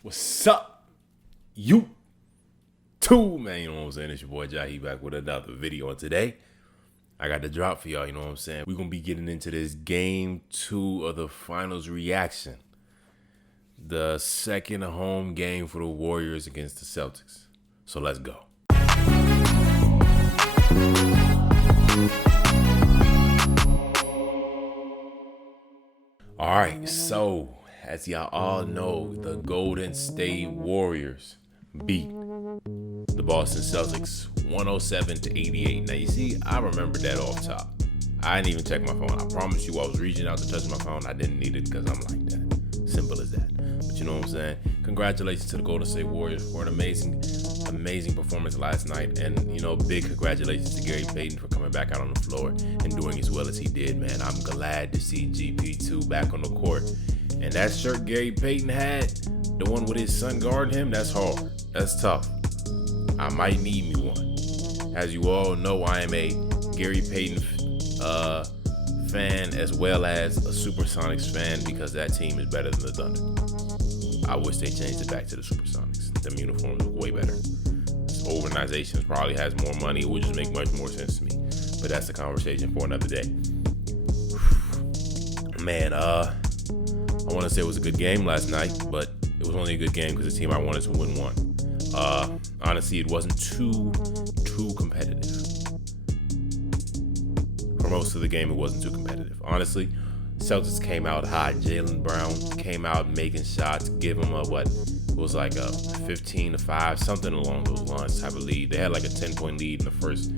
What's up, you too, man? You know what I'm saying? It's your boy Jahi back with another video. And today, I got the drop for y'all. You know what I'm saying? We're going to be getting into this game 2 of the finals reaction. The second home game for the Warriors against the Celtics. So let's go. All right, so as y'all all know, the Golden State Warriors beat the Boston Celtics 107-88. Now, you see, I remember that off top. I didn't even check my phone. I promise you I was reaching out to touch my phone. I didn't need it because I'm like that. Simple as that. But you know what I'm saying? Congratulations to the Golden State Warriors for an amazing performance last night. And, you know, big congratulations to Gary Payton for coming back out on the floor and doing as well as he did, man. I'm glad to see GP2 back on the court. And that shirt Gary Payton had, the one with his son guarding him, that's hard. That's tough. I might need me one. As you all know, I am a Gary Payton fan as well as a Supersonics fan because that team is better than the Thunder. I wish they changed it back to the Supersonics. Them uniforms look way better. This organization probably has more money. It would just make much more sense to me. But that's the conversation for another day. Man, I want to say it was a good game last night, but it was only a good game because the team I wanted to win won. Honestly, it wasn't too competitive. For most of the game, it wasn't too competitive. Honestly, Celtics came out hot. Jaylen Brown came out making shots, give him it was like a 15-5, something along those lines type of lead. They had like a 10-point lead in the first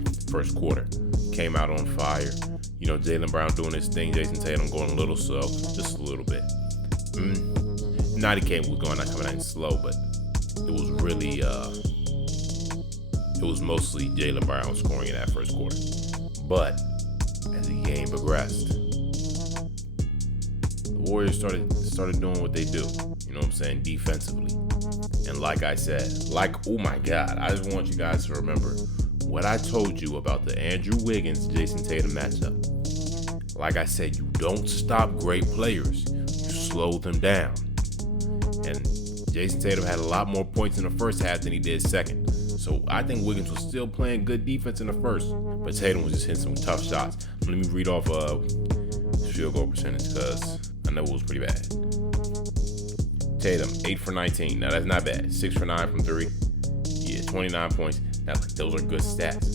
quarter. Came out on fire. You know, Jaylen Brown doing his thing. Jason Tatum going a little slow, just a little bit. Not coming out slow, but it was really, it was mostly Jaylen Brown scoring in that first quarter. But as the game progressed, the Warriors started doing what they do. You know what I'm saying? Defensively. And like I said, oh my God, I just want you guys to remember what I told you about the Andrew Wiggins-Jason Tatum matchup. Like I said, you don't stop great players. You slow them down. And Jason Tatum had a lot more points in the first half than he did second. So I think Wiggins was still playing good defense in the first, but Tatum was just hitting some tough shots. Let me read off field goal percentage because I know it was pretty bad. Tatum, 8 for 19. Now that's not bad. 6 for 9 from 3. Yeah, 29 points. Now those are good stats.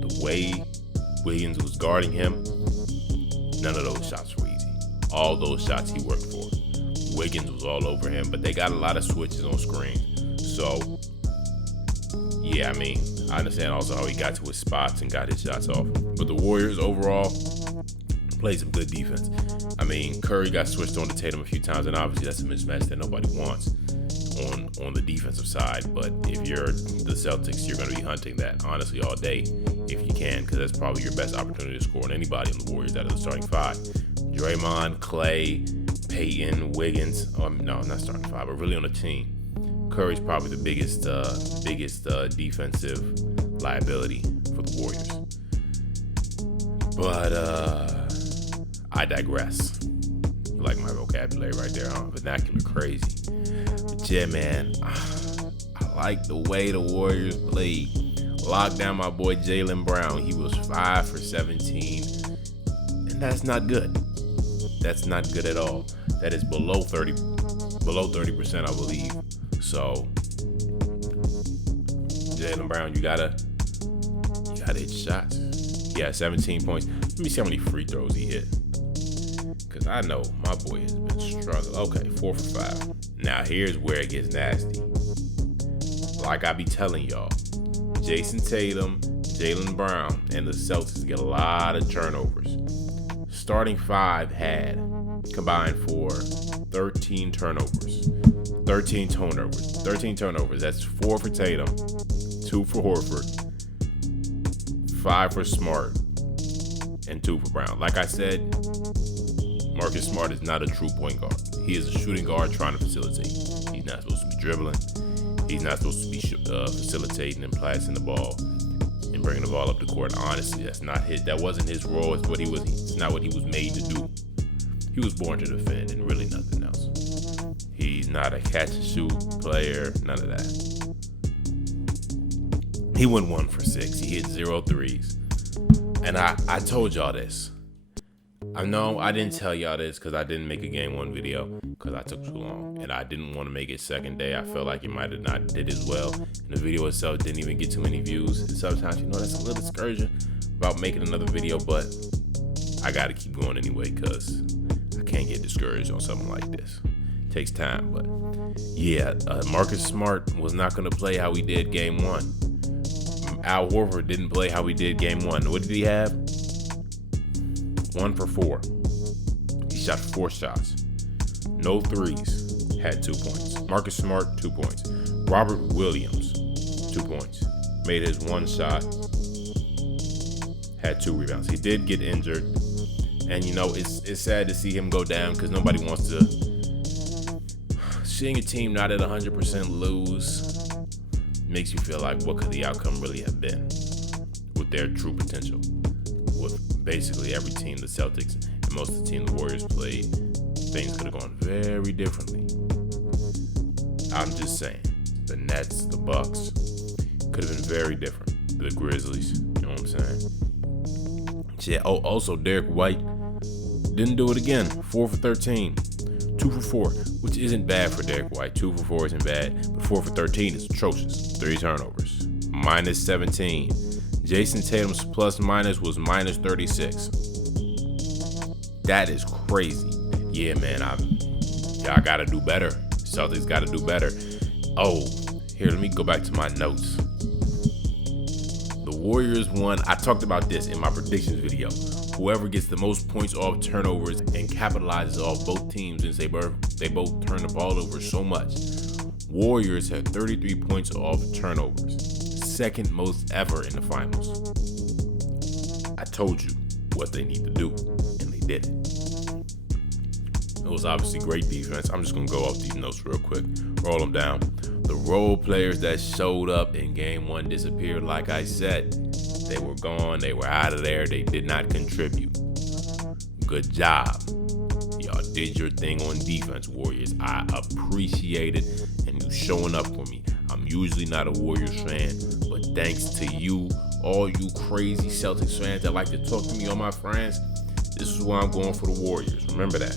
But the way Wiggins was guarding him, none of those shots were easy. All those shots he worked for. Wiggins was all over him, but they got a lot of switches on screen. So, yeah, I mean, I understand also how he got to his spots and got his shots off. But the Warriors overall played some good defense. I mean, Curry got switched on to Tatum a few times, and obviously that's a mismatch that nobody wants on the defensive side. But if you're the Celtics, you're going to be hunting that, honestly, all day if you can, because that's probably your best opportunity to score on anybody on the Warriors out of the starting five. Draymond, Clay, Payton, Wiggins. No, not starting five, but really on the team. Curry's probably the biggest defensive liability for the Warriors. But I digress. You like my vocabulary right there, huh? Vernacular crazy. But yeah, man, I like the way the Warriors played. Locked down my boy Jaylen Brown. He was 5 for 17, and that's not good. That's not good at all. That is below 30%, I believe. So, Jaylen Brown, you gotta hit shots. He had 17 points. Let me see how many free throws he hit. Because I know my boy has been struggling. Okay, 4 for 5. Now, here's where it gets nasty. Like I be telling y'all, Jason Tatum, Jaylen Brown, and the Celtics get a lot of turnovers. Starting five had combined for 13 turnovers. 13 turnovers. That's 4 for Tatum, 2 for Horford, 5 for Smart, and 2 for Brown. Like I said, Marcus Smart is not a true point guard. He is a shooting guard trying to facilitate. He's not supposed to be dribbling. He's not supposed to be facilitating and passing the ball and bringing the ball up the court. Honestly, that wasn't his role. It's not what he was made to do. He was born to defend and really nothing else. He's not a catch-and-shoot player, none of that. He went 1 for 6. He hit 0 threes. And I told y'all this. I know I didn't tell y'all this because I didn't make a game 1 video because I took too long. And I didn't want to make it second day. I felt like it might have not did as well. And the video itself didn't even get too many views. And sometimes, that's a little discouraging about making another video. But I got to keep going anyway because I can't get discouraged on something like this. It takes time. But yeah, Marcus Smart was not going to play how he did game 1. Al Horford didn't play how he did game 1. What did he have? 1 for 4. He shot 4 shots. No threes. Had 2 points. Marcus Smart, 2 points. Robert Williams, 2 points. Made his 1 shot. Had 2 rebounds. He did get injured. And it's sad to see him go down because nobody wants to. Seeing a team not at 100% lose makes you feel like what could the outcome really have been with their true potential. With basically every team the Celtics and most of the team the Warriors played, things could have gone very differently. I'm just saying, the Nets, the Bucks could have been very different. The Grizzlies, you know what I'm saying? Yeah. Oh, also Derek White didn't do it again. 4 for 13. 2 for 4, which isn't bad for Derek White. 2 for 4 isn't bad, but 4 for 13 is atrocious. 3 turnovers. Minus 17. Jason Tatum's plus minus was minus 36. That is crazy. Yeah, man, y'all gotta do better. Celtics gotta do better. Oh, here, let me go back to my notes. The Warriors won. I talked about this in my predictions video. Whoever gets the most points off turnovers and capitalizes off both teams since they both turn the ball over so much. Warriors had 33 points off turnovers. Second most ever in the finals. I told you what they need to do, and they did it. It was obviously great defense. I'm just going to go off these notes real quick. Roll them down. The role players that showed up in game 1 disappeared, like I said. They were gone. They were out of there. They did not contribute. Good job. Y'all did your thing on defense, Warriors. I appreciate it, and you showing up for me. I'm usually not a Warriors fan, but thanks to you, all you crazy Celtics fans that like to talk to me on my friends, this is why I'm going for the Warriors. Remember that.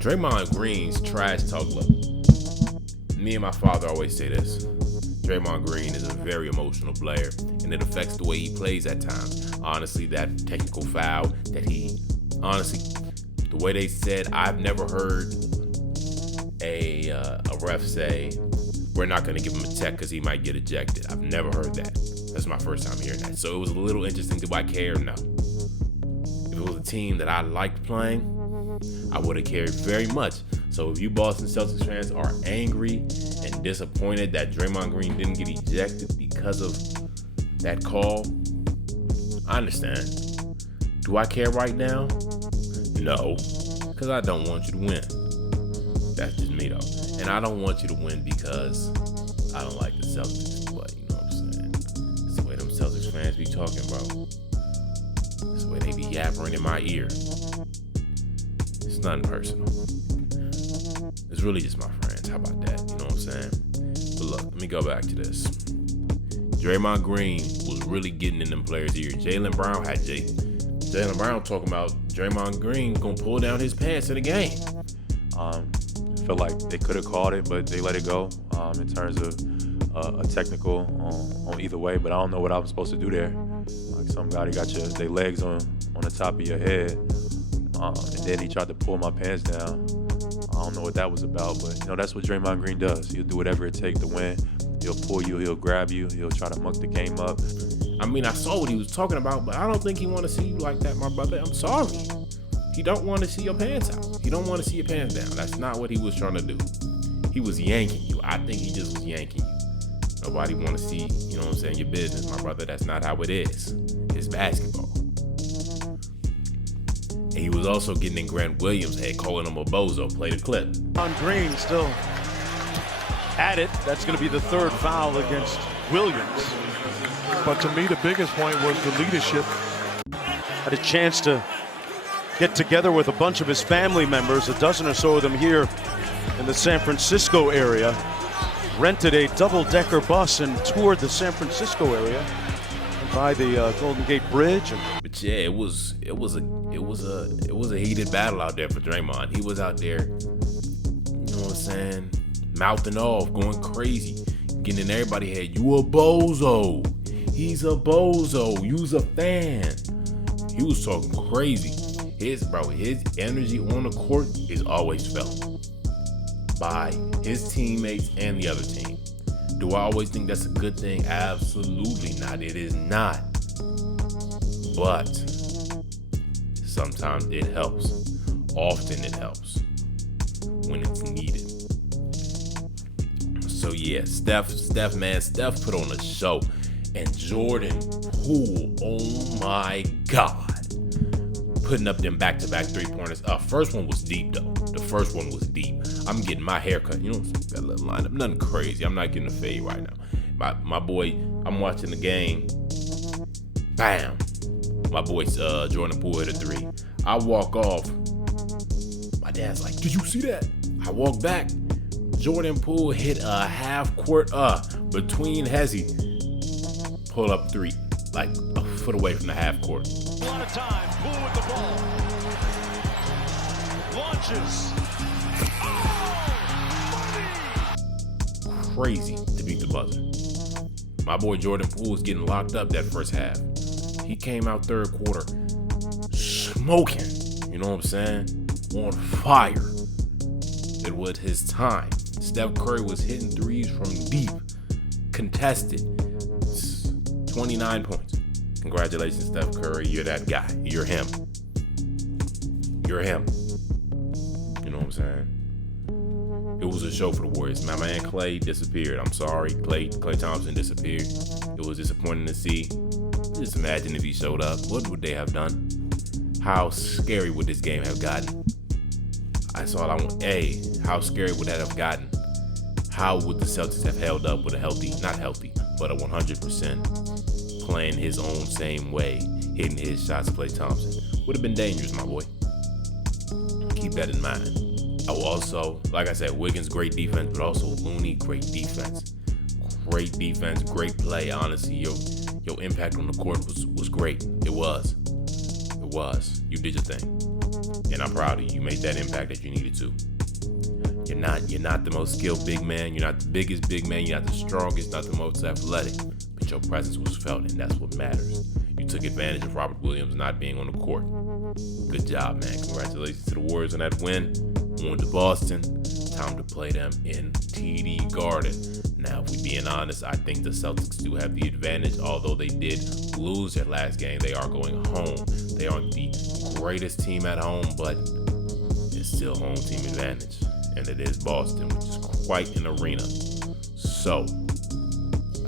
Draymond Green's trash talk level. Me and my father always say this. Draymond Green is a very emotional player, and it affects the way he plays at times. Honestly, that technical foul that the way they said, I've never heard a ref say, we're not going to give him a tech because he might get ejected. I've never heard that. That's my first time hearing that. So it was a little interesting. Do I care? No. If it was a team that I liked playing, I would have cared very much. So if you Boston Celtics fans are angry and disappointed that Draymond Green didn't get ejected because of that call, I understand. Do I care right now? No, because I don't want you to win. That's just me though. And I don't want you to win because I don't like the Celtics. But you know what I'm saying? It's the way them Celtics fans be talking, bro. It's the way they be yappering in my ear. It's nothing personal. It's really just my friends. How about that? You know what I'm saying? But look, let me go back to this. Draymond Green was really getting in them players' ears. Jaylen Brown talking about Draymond Green gonna pull down his pants in the game. Feel like they could have called it, but they let it go in terms of a technical on either way. But I don't know what I was supposed to do there. Like somebody got their legs on the top of your head, and then he tried to pull my pants down. I don't know what that was about, but that's what Draymond Green does. He'll do whatever it takes to win. He'll pull you, he'll grab you, he'll try to muck the game up. I mean, I saw what he was talking about, but I don't think he want to see you like that, my brother. I'm sorry. He don't want to see your pants out. He don't want to see your pants down. That's not what he was trying to do. He was yanking you. I think he just was yanking you. Nobody want to see, you know what I'm saying, your business, my brother. That's not how it is. It's basketball. And he was also getting in Grant Williams' head, calling him a bozo. Play the clip. On Green still at it. That's going to be the third foul against Williams. But to me, the biggest point was the leadership. Had a chance to get together with a bunch of his family members, a dozen or so of them here in the San Francisco area, rented a double-decker bus and toured the San Francisco area by the Golden Gate Bridge. But yeah, it was a heated battle out there for Draymond. He was out there, you know what I'm saying, mouthing off, going crazy, getting in everybody's head. You a bozo. He's a bozo. You's a fan. He was talking crazy. His energy on the court is always felt by his teammates and the other team. Do I always think that's a good thing? Absolutely not. It is not. But sometimes it helps. Often it helps when it's needed. So yeah, Steph put on a show. And Jordan Poole, oh my God, putting up them back-to-back three-pointers. First one was deep, though. The first one was deep. I'm getting my hair cut. You know, that little lineup. Nothing crazy. I'm not getting a fade right now. My boy, I'm watching the game. Bam. My boy, Jordan Poole hit a three. I walk off. My dad's like, did you see that? I walk back. Jordan Poole hit a half-court between Hezzy. Pull up three, like a foot away from the half court. A lot of time. Poole with the ball. Launches. Crazy to beat the buzzer. My boy Jordan Poole was getting locked up that first half. He came out third quarter smoking. You know what I'm saying? On fire. It was his time. Steph Curry was hitting threes from deep, contested. 29 points. Congratulations, Steph Curry. You're that guy. You're him. You're him. You know what I'm saying? It was a show for the Warriors. My man Clay disappeared. I'm sorry. Clay Thompson disappeared. It was disappointing to see. Just imagine if he showed up. What would they have done? How scary would this game have gotten? That's all I want. Hey, how scary would that have gotten? How would the Celtics have held up with a not healthy, but a 100% playing his own same way, hitting his shots, Clay Thompson? Would have been dangerous, my boy. Keep that in mind. I will also, like I said, Wiggins, great defense, but also Looney, great defense. Great defense, great play. Honestly, your impact on the court was great. It was. You did your thing. And I'm proud of you. You made that impact that you needed to. You're not the most skilled big man. You're not the biggest big man. You're not the strongest, not the most athletic. But your presence was felt, and that's what matters. You took advantage of Robert Williams not being on the court. Good job, man. Congratulations to the Warriors on that win. On to Boston. Time to play them in TD Garden. Now, if we're being honest, I think the Celtics do have the advantage. Although they did lose their last game, they are going home. They aren't the greatest team at home, but it's still home team advantage. And it is Boston, which is quite an arena. So,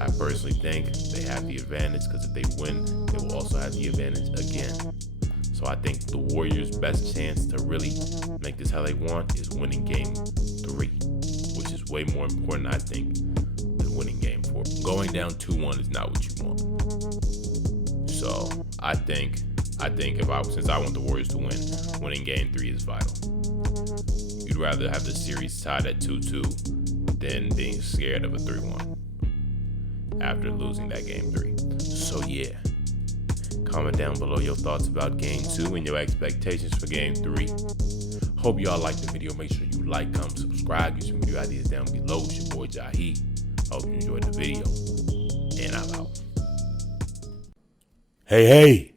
I personally think they have the advantage because if they win, they will also have the advantage again. So I think the Warriors' best chance to really make this how they want is winning game 3, which is way more important, I think, than winning game 4. Going down 2-1 is not what you want. So I think since I want the Warriors to win, winning game 3 is vital. You'd rather have the series tied at 2-2 than being scared of a 3-1 after losing that game 3. So yeah. Comment down below your thoughts about game 2 and your expectations for game 3. Hope y'all liked the video. Make sure you like, comment, subscribe. Get some video ideas down below. It's your boy Jahi. Hope you enjoyed the video. And I'm out. Hey.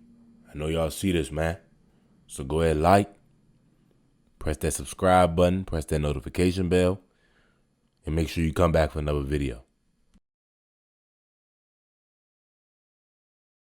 I know y'all see this, man. So go ahead, like. Press that subscribe button. Press that notification bell. And make sure you come back for another video.